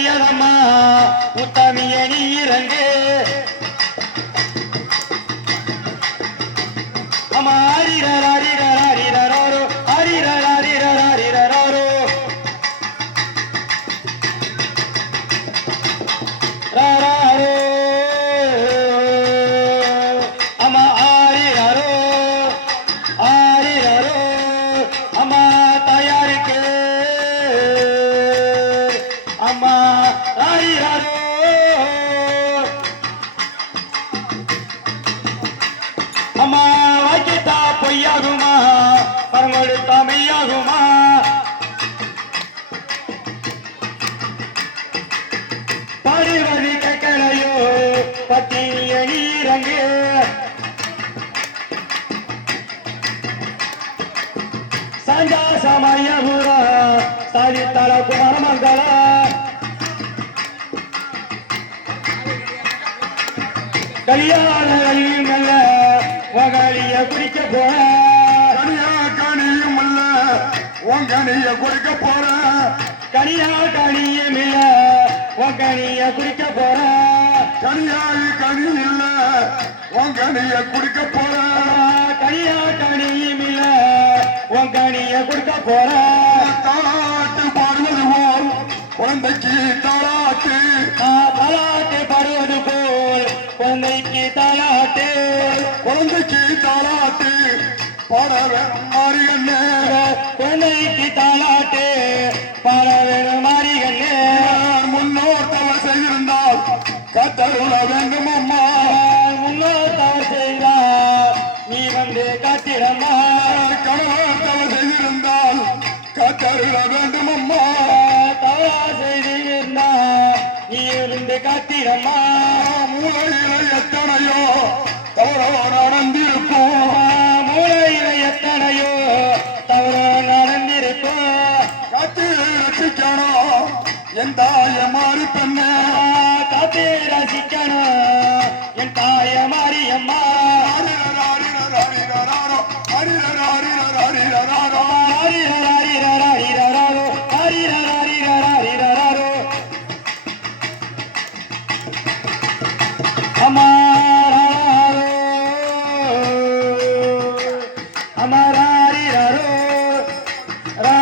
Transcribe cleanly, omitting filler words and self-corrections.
தெரியாதம்மா உத்தமிய நீரங்கு அம்மா ஹரிரோ ஹரிரோ ராரோ அம்மா ஹரிரோ அம்மா தயாருக்கு அம்மா ஹரிரோ அம்மா வாக்கிட்டா பொய்யாகுமா பரமொழுத்தா மெய்யாகுமா பாடுவது கேட்கலையோ பத்தினிய நீரங்கு சாஞ்சா சமயபுரா சாதித்தல குமரமங்கல கல்யாண வழியும் அல்ல உங்களிய குடிக்க போற கனியா கனியும் அல்ல உன் கனிய குடிக்க போற கனியா கனியும் இல்ல உன் கனிய குடிக்க போற கனியாய் கனி இல்ல உன் கனிய குடிக்க போற கனியா கனியும் இல்ல உன் கனிய குடிக்க போற தாலாட்டு பாடுவது போல் குழந்தைக்கு தாலாட்டு தாலாட்டு பாடுவது போல் குழந்தைக்கு தாலாட்டு குழந்தைக்கு தாலாட்டு பாடற மாறி என்ன குழந்தைக்கு தாலாட்டு பாட வேணும் மாறி கண்ணு முன்னோர் தவறு செய்திருந்தால் கத்தருள வேண்டும் அம்மா முன்னோர் தவறு செய்தால் நீ வந்து காத்திரம்மா கணவர் தவறு செய்திருந்தால் கத்தருள வேண்டும் அம்மா தவறா செய்திருந்தா நீ இருந்து காத்திரம்மா மூலையில எத்தனையோ தவறோ நடந்திருக்கும் மூளையில எத்தனையோ தவறோ நடந்திருக்கும் காத்து ரசிக்கணும் என் தாய மாறி பெண்ண காத்து ரசிக்கணும் என் தாய மாரியம்மா அமராரி